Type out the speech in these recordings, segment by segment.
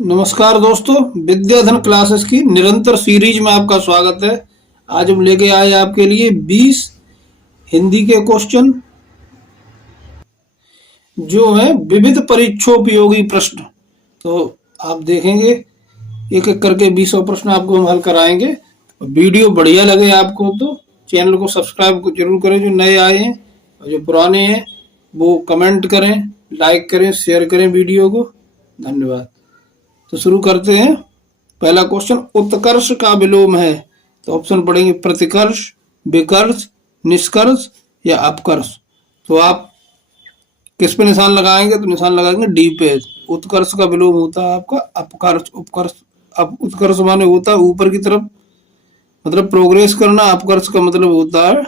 नमस्कार दोस्तों, विद्याधन क्लासेस की निरंतर सीरीज में आपका स्वागत है। आज हम लेके आए आपके लिए 20 हिंदी के क्वेश्चन जो है विविध परीक्षोपयोगी प्रश्न। तो आप देखेंगे एक एक करके 20 प्रश्न आपको हम हल कराएंगे। वीडियो बढ़िया लगे आपको तो चैनल को सब्सक्राइब जरूर करें जो नए आए हैं, और जो पुराने हैं वो कमेंट करें, लाइक करें, शेयर करें वीडियो को। धन्यवाद। तो शुरू करते हैं। पहला क्वेश्चन, उत्कर्ष का विलोम है। तो ऑप्शन पढ़ेंगे प्रतिकर्ष, विकर्ष, निष्कर्ष या अपकर्ष। तो आप किस पे निशान लगाएंगे? तो निशान लगाएंगे डी पे। उत्कर्ष का विलोम होता है आपका अपकर्ष। उपकर्ष, अब उत्कर्ष माने होता है ऊपर की तरफ, मतलब प्रोग्रेस करना। अपकर्ष का मतलब होता है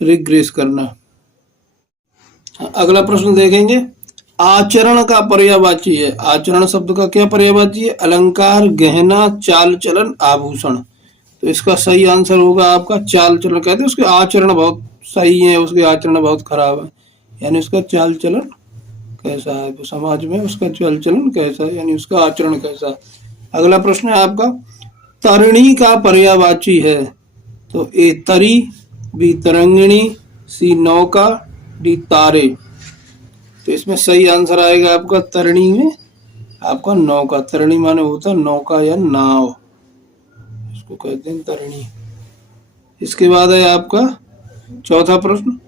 रिग्रेस करना। अगला प्रश्न देखेंगे, आचरण का पर्यायवाची है। आचरण शब्द का क्या पर्यायवाची है? अलंकार, गहना, चाल चलन, आभूषण। तो इसका सही आंसर होगा आपका चाल चलन। कहते हैं उसके आचरण बहुत सही है, उसके आचरण बहुत खराब है, यानी उसका चाल चलन कैसा है, तो समाज में उसका चाल चलन कैसा है, यानी उसका आचरण कैसा है। अगला प्रश्न है आपका, तरिणी का पर्यायवाची है। तो ए तरी, बी तरंगिणी, सी नौका, डी तारे। तो इसमें सही आंसर आएगा आपका तरिणी में आपका नौका। तरिणी माने होता नौका या नाव, इसको कहते हैं तरिणी। इसके बाद है आपका चौथा प्रश्न,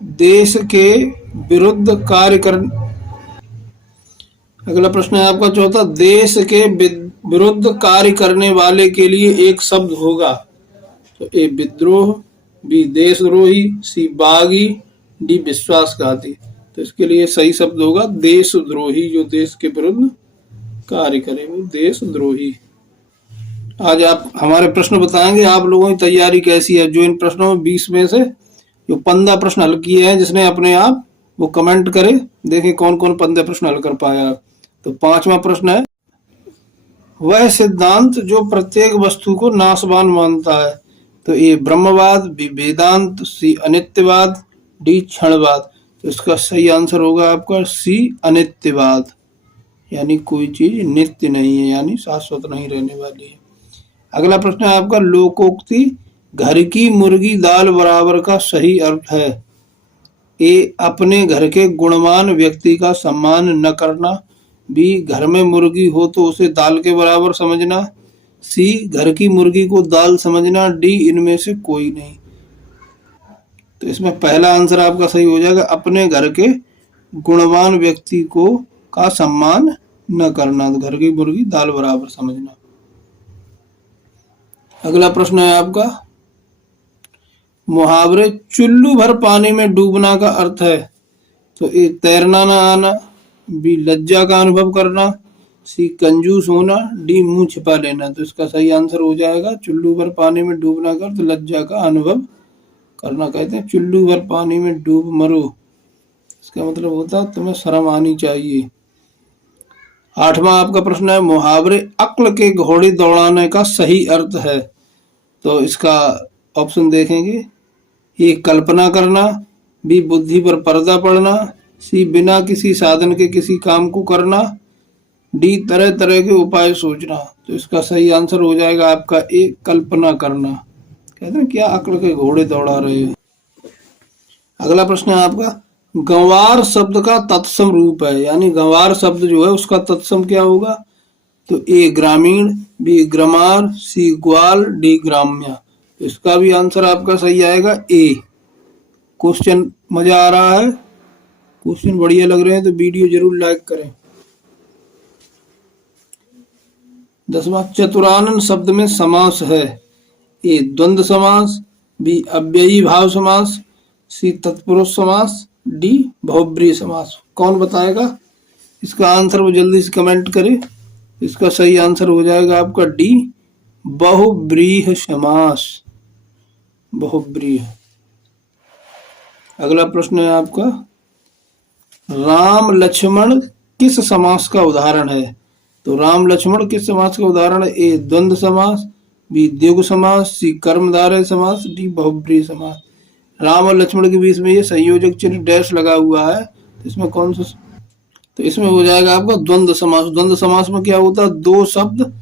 देश के विरुद्ध कार्य कर। अगला प्रश्न है आपका चौथा, देश के विरुद्ध कार्य करने वाले के लिए एक शब्द होगा। तो ए विद्रोह, बी देशद्रोही, सी बागी, डी विश्वासघाती। तो इसके लिए सही शब्द होगा देशद्रोही। जो देश के विरुद्ध कार्य करे वो देशद्रोही। आज आप हमारे प्रश्न बताएंगे आप लोगों की तैयारी कैसी है। जो इन प्रश्नों में 20 में से जो 15 प्रश्न हल किए हैं, जिसने अपने आप वो कमेंट करे, देखें कौन कौन 15 प्रश्न हल कर पाया। तो पांचवा प्रश्न है, वह सिद्धांत जो प्रत्येक वस्तु को नाशवान मानता है। तो ये ब्रह्मवाद, बी वेदांत, सी अनित्यवाद, डी क्षणवाद। तो इसका सही आंसर होगा आपका सी अनित्यवाद, यानी कोई चीज नित्य नहीं है, यानी शाश्वत नहीं रहने वाली है। अगला प्रश्न है आपका, लोकोक्ति घर की मुर्गी दाल बराबर का सही अर्थ है। ए अपने घर के गुणवान व्यक्ति का सम्मान न करना, बी घर में मुर्गी हो तो उसे दाल के बराबर समझना, सी घर की मुर्गी को दाल समझना, डी इनमें से कोई नहीं। तो इसमें पहला आंसर आपका सही हो जाएगा, अपने घर के गुणवान व्यक्ति को का सम्मान न करना, तो घर की मुर्गी दाल बराबर समझना। अगला प्रश्न है आपका, मुहावरे चुल्लू भर पानी में डूबना का अर्थ है। तो ए तैरना ना आना, बी लज्जा का अनुभव करना, सी कंजूस होना, डी मुंह छिपा लेना। तो इसका सही आंसर हो जाएगा चुल्लू भर पानी में डूबना का अर्थ लज्जा का अनुभव करना। कहते हैं चुल्लू भर पानी में डूब मरो, इसका मतलब होता है तुम्हें शर्म आनी चाहिए। आठवां आपका प्रश्न है, मुहावरे अक्ल के घोड़े दौड़ाने का सही अर्थ है। तो इसका ऑप्शन देखेंगे, ए कल्पना करना, बी बुद्धि पर पर्दा पड़ना, सी बिना किसी साधन के किसी काम को करना, डी तरह तरह के उपाय सोचना। तो इसका सही आंसर हो जाएगा आपका ए कल्पना करना। कहते हैं क्या अक्ल के घोड़े दौड़ा रहे हो। अगला प्रश्न है आपका, गंवार शब्द का तत्सम रूप है, यानी गंवार शब्द जो है उसका तत्सम क्या होगा। तो ए ग्रामीण, बी ग्रामार, सी ग्वाल, डी ग्राम्य। तो इसका भी आंसर आपका सही आएगा ए। क्वेश्चन मजा आ रहा है, क्वेश्चन बढ़िया लग रहे हैं तो वीडियो जरूर लाइक करें। 10वां, चतुरानन शब्द में समास है। ए द्वंद्व समास, बी अव्ययी भाव समास, सी तत्पुरुष समास, डी बहुब्रीहि समास। कौन बताएगा इसका आंसर? वो जल्दी से कमेंट करे। इसका सही आंसर हो जाएगा आपका डी बहुब्रीहि समास, बहुब्रीहि। अगला प्रश्न है आपका, राम लक्ष्मण किस समास का उदाहरण है। तो राम लक्ष्मण किस समास का उदाहरण है? ए द्वंद्व समास, बी द्विगु समास, सी कर्मधारय समास, डी बहुब्रीहि समास। राम और लक्ष्मण के बीच में ये संयोजक चिन्ह डैश लगा हुआ है, इसमें कौन सा तो इसमें हो जाएगा आपका द्वंद्व समास। द्वंद्व समास में क्या होता है, दो शब्द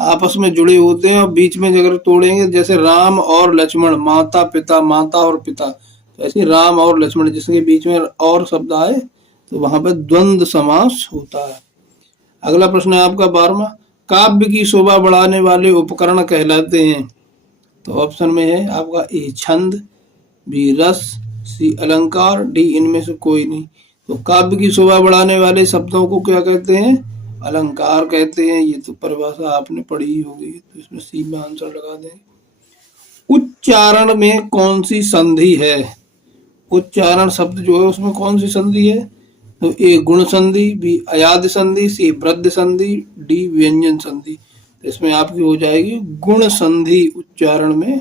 आपस में जुड़े होते हैं और बीच में अगर तोड़ेंगे, जैसे राम और लक्ष्मण, माता पिता, माता और पिता, तो ऐसे राम और लक्ष्मण जिसके बीच में और शब्द आए तो वहां पर द्वंद्व समास होता है। अगला प्रश्न है आपका 12वां, काव्य की शोभा बढ़ाने वाले उपकरण कहलाते हैं। तो ऑप्शन में है आपका ए छंद, बी रस, सी अलंकार, डी इनमें से कोई नहीं। तो काव्य की शोभा बढ़ाने वाले शब्दों को क्या कहते हैं, अलंकार कहते हैं। ये तो परिभाषा आपने पढ़ी ही होगी, तो इसमें सी में आंसर लगा देंगे। उच्चारण में कौन सी संधि है, उच्चारण शब्द जो है उसमें कौन सी संधि है, तो ए गुण संधि, बी अयाद संधि, सी वृद्धि संधि, डी व्यंजन संधि। तो इसमें आपकी हो जाएगी गुण संधि, उच्चारण में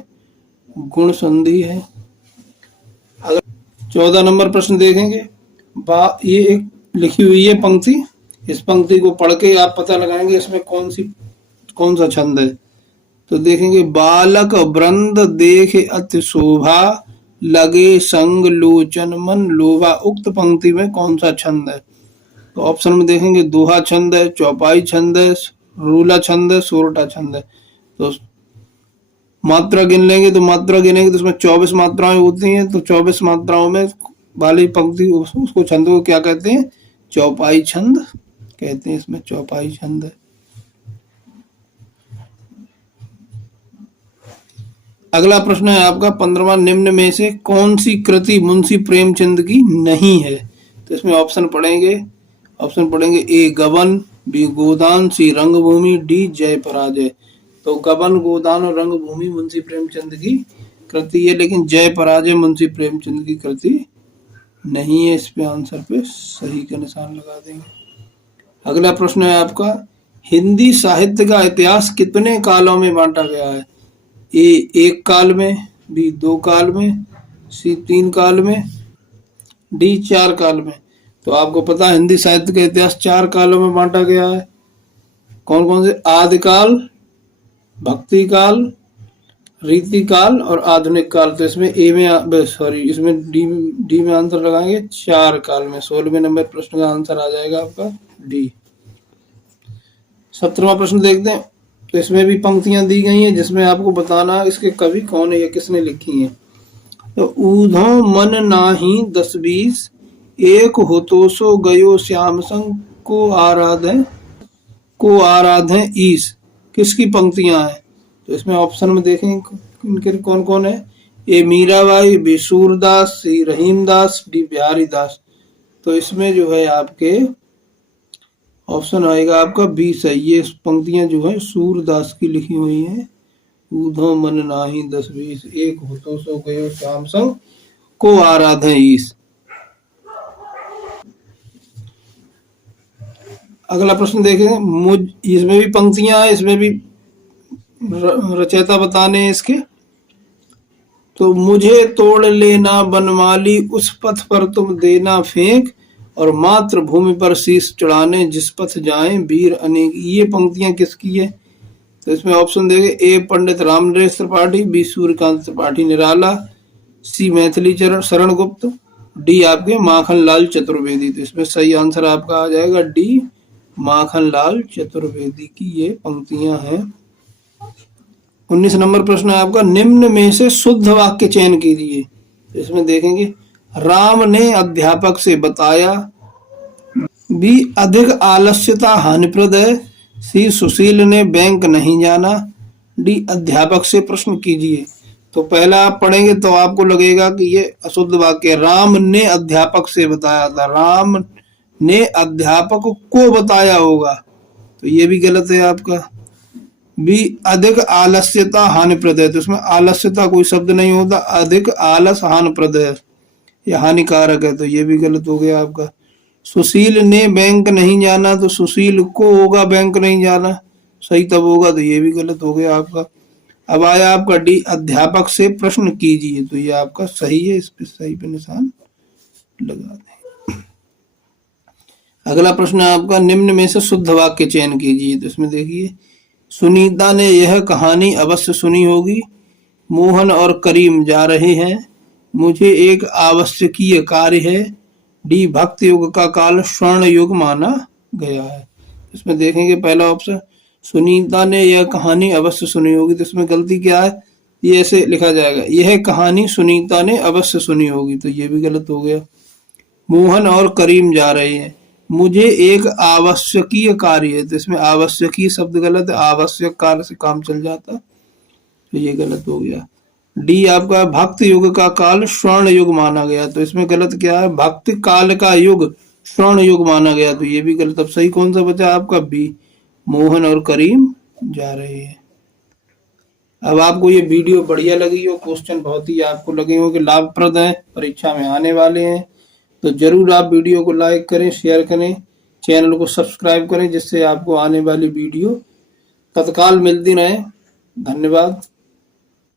गुण संधि है। अगर 14 नंबर प्रश्न देखेंगे, ये एक लिखी हुई है पंक्ति, इस पंक्ति को पढ़ के आप पता लगाएंगे इसमें कौन सा छंद है। तो देखेंगे, बालक वृंद देखे अति शोभा, लगे संग लोचन मन लोभा। उक्त पंक्ति में कौन सा छंद है। तो ऑप्शन में देखेंगे, दोहा छंद है, चौपाई छंद है, रूला छंद है, सोरठा छंद है। तो मात्रा गिन लेंगे, तो मात्रा गिनेंगे तो उसमें 24 मात्राएं होती हैं। तो 24 मात्राओं में वाली पंक्ति उसको छंद को क्या कहते हैं, चौपाई छंद कहते हैं। इसमें चौपाई छंद है। अगला प्रश्न है आपका 15वां, निम्न में से कौन सी कृति मुंशी प्रेमचंद की नहीं है। तो इसमें ऑप्शन पढ़ेंगे ए गबन, बी गोदान, सी रंगभूमि, डी जय पराजय। तो गबन, गोदान और रंगभूमि मुंशी प्रेमचंद की कृति है, लेकिन जय पराजय मुंशी प्रेमचंद की कृति नहीं है। इस पे आंसर पे सही का निशान लगा देंगे। अगला प्रश्न है आपका, हिंदी साहित्य का इतिहास कितने कालों में बांटा गया है। ए एक काल में, बी दो काल में, सी तीन काल में, डी चार काल में। तो आपको पता है हिंदी साहित्य का इतिहास 4 कालों में बांटा गया है। कौन कौन से, आदिकाल, भक्ति काल, रीति काल और आधुनिक काल। तो इसमें इसमें डी में आंसर लगाएंगे 4 काल में। 16वें नंबर प्रश्न का आंसर आ जाएगा आपका डी। 17वां प्रश्न देखते हैं। तो इसमें भी पंक्तियां दी गई हैं जिसमें आपको बताना इसके कवि कौन है या किसने लिखी हैं। तो ऊधो मन नाही 10-20, एक होतो सो गयो श्याम संग, को आराधे ईस। किसकी पंक्तियां हैं। तो इसमें ऑप्शन में देखें इनके कौन कौन है। ए मीराबाई, बी सूरदास, सी रहीमदास, डी बिहारी दास। तो इसमें जो है आपके ऑप्शन आएगा आपका बी सही। ये पंक्तियां जो है सूरदास की लिखी हुई हैं। ऊधो मन नाही 10-20, एक होतो सो गयो श्याम संग, को आराधे ईस। अगला प्रश्न देखें, इसमें भी पंक्तियां हैं, इसमें भी रचयिता बताने हैं इसके। तो मुझे तोड़ लेना बनमाली, उस पथ पर तुम देना फेंक, और मात्र भूमि पर शीश चढ़ाने जिस पथ जाएं वीर अनेक। ये पंक्तियां किसकी है। तो इसमें ऑप्शन देंगे, ए पंडित रामनरेश त्रिपाठी, बी सूर्यकांत त्रिपाठी निराला, सी मैथिली शरण गुप्त, डी आपके माखन लाल चतुर्वेदी। तो इसमें सही आंसर आपका आ जाएगा डी, माखन लाल चतुर्वेदी की ये पंक्तियां हैं। 19 नंबर प्रश्न है आपका, निम्न में से शुद्ध वाक्य चयन कीजिए। तो इसमें देखेंगे, राम ने अध्यापक से बताया, बी अधिक आलस्यता हानिप्रद है, सी सुशील ने बैंक नहीं जाना, डी अध्यापक से प्रश्न कीजिए। तो पहला आप पढ़ेंगे तो आपको लगेगा कि ये अशुद्ध वाक्य, राम ने अध्यापक से बताया था, राम ने अध्यापक को बताया होगा, तो ये भी गलत है आपका। बी अधिक आलस्यता हानिप्रद है, तो इसमें आलस्यता कोई शब्द नहीं होता, अधिक आलस हानिप्रद है, ये हानिकारक है, तो ये भी गलत हो गया आपका। सुशील ने बैंक नहीं जाना, तो सुशील को होगा बैंक नहीं जाना, सही तब होगा, तो ये भी गलत हो गया आपका। अब आया आपका डी, अध्यापक से प्रश्न कीजिए, तो ये आपका सही है, इस पे सही पे निशान लगा दें। अगला प्रश्न है आपका, निम्न में से शुद्ध वाक्य चयन कीजिए। तो इसमें देखिए, सुनीता ने यह कहानी अवश्य सुनी होगी, मोहन और करीम जा रहे हैं, मुझे एक आवश्यकीय कार्य है, डी भक्ति युग का काल स्वर्ण युग माना गया है। इसमें देखेंगे पहला ऑप्शन, सुनीता ने यह कहानी अवश्य सुनी होगी, तो इसमें गलती क्या है, ये ऐसे लिखा जाएगा, यह कहानी सुनीता ने अवश्य सुनी होगी, तो ये भी गलत हो गया। मोहन और करीम जा रहे हैं, मुझे एक आवश्यकीय कार्य है, तो इसमें आवश्यकीय शब्द गलत है, आवश्यक कार्य से काम चल जाता, तो ये गलत हो गया। डी आपका भक्ति युग का काल स्वर्ण युग माना गया, तो इसमें गलत क्या है, भक्ति काल का युग स्वर्ण युग माना गया, तो ये भी गलत। अब सही कौन सा बचा आपका, बी, मोहन और करीम जा रहे हैं। अब आपको ये वीडियो बढ़िया लगी हो, क्वेश्चन बहुत ही आपको लगे हो कि लाभप्रद है, परीक्षा में आने वाले हैं, तो जरूर आप वीडियो को लाइक करें, शेयर करें, चैनल को सब्सक्राइब करें, जिससे आपको आने वाली वीडियो तत्काल मिलती रहे। धन्यवाद।